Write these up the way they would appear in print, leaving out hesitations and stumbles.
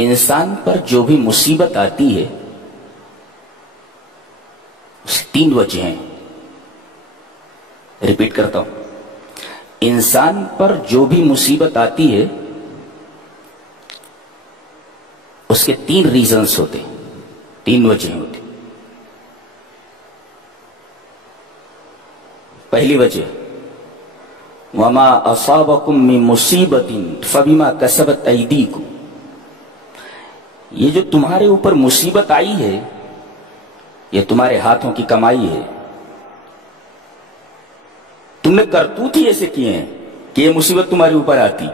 انسان پر جو بھی مصیبت آتی ہے اس کی 3 وجہ ہیں. ریپیٹ کرتا ہوں. انسان پر جو بھی مصیبت آتی ہے اس کے 3 ریزنز ہوتے ہیں، 3 وجہ ہوتی. پہلی وجہ وما اصابکم من مصیبت فبما کسبت ایدیکم، یہ جو تمہارے اوپر مصیبت آئی ہے یہ تمہارے ہاتھوں کی کمائی ہے. تم نے کرتوت ہی ایسے کیے ہیں کہ یہ مصیبت تمہارے اوپر آتی.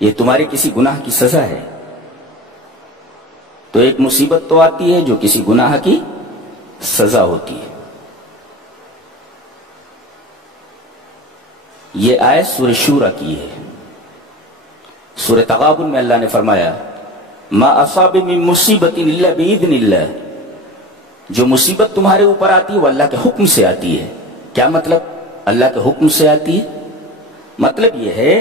یہ تمہارے کسی گناہ کی سزا ہے. تو ایک مصیبت تو آتی ہے جو کسی گناہ کی سزا ہوتی ہے. یہ آیت سورہ شورى کی ہے. سورہ تغابن میں اللہ نے فرمایا ما اصاب من مصیبت الا باذن اللہ، جو مصیبت تمہارے اوپر آتی ہے وہ اللہ کے حکم سے آتی ہے. کیا مطلب؟ اللہ کے حکم سے آتی ہے مطلب یہ ہے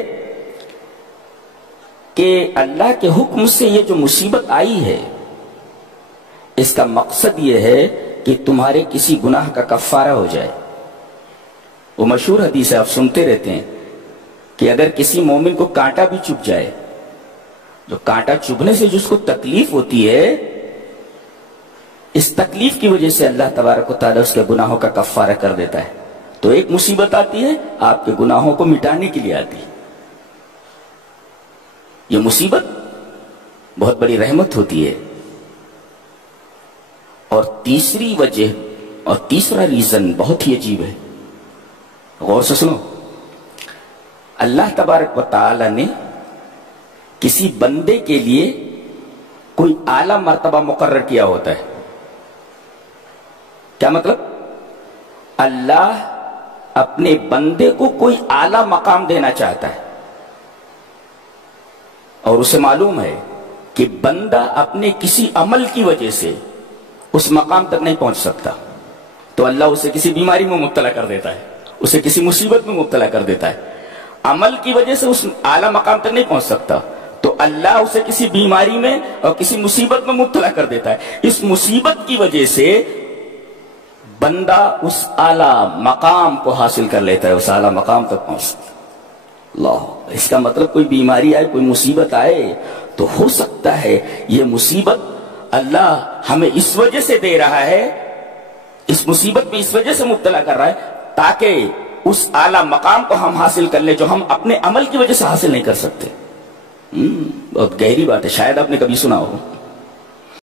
کہ اللہ کے حکم سے یہ جو مصیبت آئی ہے اس کا مقصد یہ ہے کہ تمہارے کسی گناہ کا کفارہ ہو جائے. وہ مشہور حدیث ہے، آپ سنتے رہتے ہیں کہ اگر کسی مومن کو کانٹا بھی چبھ جائے، جو کانٹا چبھنے سے جس کو تکلیف ہوتی ہے، اس تکلیف کی وجہ سے اللہ تبارک و تعالیٰ اس کے گناہوں کا کفارہ کر دیتا ہے. تو ایک مصیبت آتی ہے آپ کے گناہوں کو مٹانے کے لیے آتی ہے. یہ مصیبت بہت بڑی رحمت ہوتی ہے. اور تیسری وجہ اور تیسرا ریزن بہت ہی عجیب ہے، غور سے سنو. اللہ تبارک و تعالی نے کسی بندے کے لیے کوئی اعلیٰ مرتبہ مقرر کیا ہوتا ہے. کیا مطلب؟ اللہ اپنے بندے کو کوئی اعلیٰ مقام دینا چاہتا ہے اور اسے معلوم ہے کہ بندہ اپنے کسی عمل کی وجہ سے اس مقام تک نہیں پہنچ سکتا، تو اللہ اسے کسی بیماری میں مبتلا کر دیتا ہے، اسے کسی مصیبت میں مبتلا کر دیتا ہے. عمل کی وجہ سے اس اعلیٰ مقام تک نہیں پہنچ سکتا تو اللہ اسے کسی بیماری میں اور کسی مصیبت میں مبتلا کر دیتا ہے. اس مصیبت کی وجہ سے بندہ اس اعلیٰ مقام کو حاصل کر لیتا ہے، اس اعلیٰ مقام تک پہنچتا ہے. اللہ، اس کا مطلب کوئی بیماری آئے، کوئی مصیبت آئے تو ہو سکتا ہے یہ مصیبت اللہ ہمیں اس وجہ سے دے رہا ہے، اس مصیبت میں اس وجہ سے مبتلا کر رہا ہے تاکہ اس اعلیٰ مقام کو ہم حاصل کر لیں جو ہم اپنے عمل کی وجہ سے حاصل نہیں کر سکتے. بہت گہری بات ہے، شاید آپ نے کبھی سنا ہو.